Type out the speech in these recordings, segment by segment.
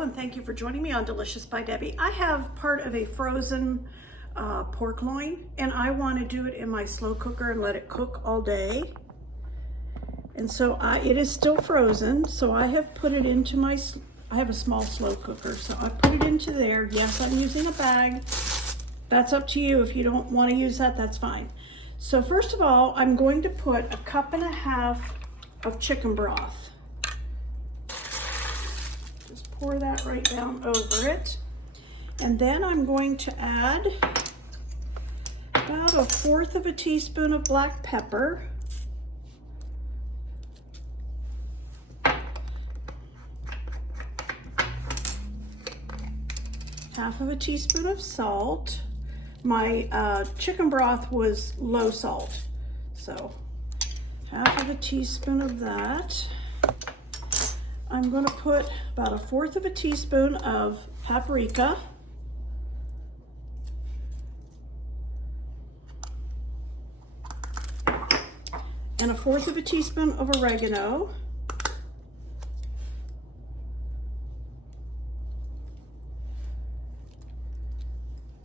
Hello, and thank you for joining me on Delicious by Debbie. I have part of a frozen pork loin, and I want to do it in my slow cooker and let it cook all day. And so it is still frozen, so I have put it into I have a small slow cooker, so I put it into there. Yes, I'm using a bag. That's up to you. If you don't want to use that, that's fine. So first of all, I'm going to put 1.5 cups of chicken broth. Pour that right down over it. And then I'm going to add about 1/4 teaspoon of black pepper. Half of a teaspoon of salt. My chicken broth was low salt, so half of a teaspoon of that. I'm going to put about 1/4 teaspoon of paprika. And 1/4 teaspoon of oregano.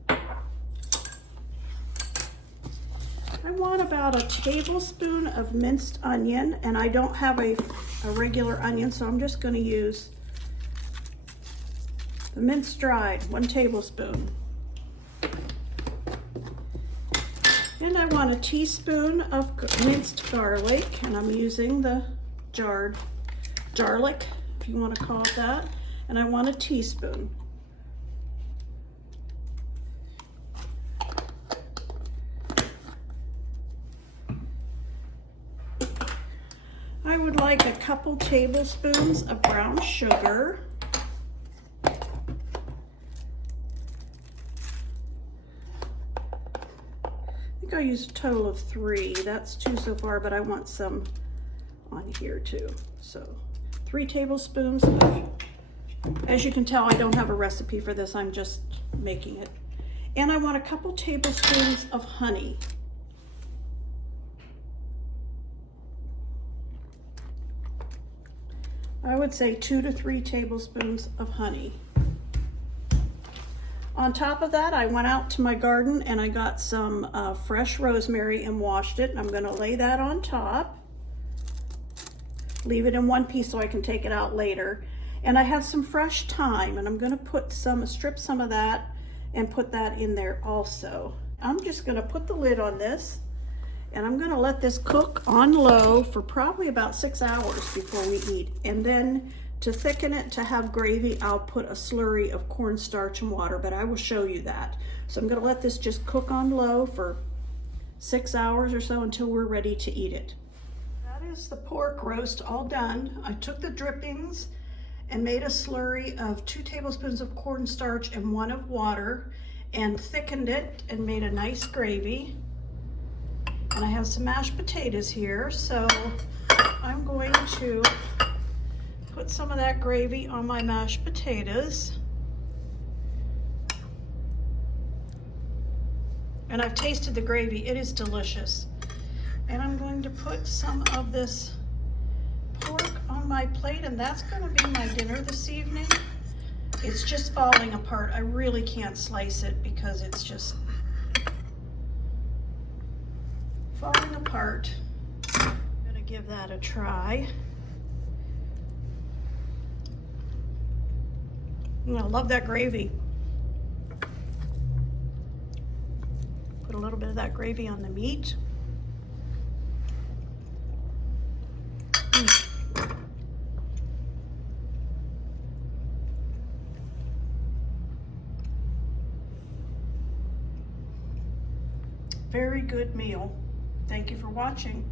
I want about 1 tablespoon of minced onion, and I don't have a regular onion, so I'm just going to use the minced dried, 1 tablespoon. And I want 1 teaspoon of minced garlic, and I'm using the jarred garlic, if you want to call it that, and I want 1 teaspoon. I would like a couple tablespoons of brown sugar. I think I'll use a total of 3. That's 2 so far, but I want some on here too. So 3 tablespoons. As you can tell, I don't have a recipe for this. I'm just making it. And I want a couple tablespoons of honey. I would say 2 to 3 tablespoons of honey. On top of that, I went out to my garden and I got some fresh rosemary and washed it. And I'm gonna lay that on top. Leave it in one piece so I can take it out later. And I have some fresh thyme, and I'm gonna strip some of that and put that in there also. I'm just gonna put the lid on this, and I'm gonna let this cook on low for probably about 6 hours before we eat. And then to thicken it, to have gravy, I'll put a slurry of cornstarch and water, but I will show you that. So I'm gonna let this just cook on low for 6 hours or so until we're ready to eat it. That is the pork roast all done. I took the drippings and made a slurry of 2 tablespoons of cornstarch and 1 of water, and thickened it and made a nice gravy. And I have some mashed potatoes here, so I'm going to put some of that gravy on my mashed potatoes. And I've tasted the gravy, it is delicious. And I'm going to put some of this pork on my plate, and that's gonna be my dinner this evening. It's just falling apart. I really can't slice it because it's just falling apart. I'm gonna give that a try. I love that gravy. Put a little bit of that gravy on the meat. Very good meal. Thank you for watching.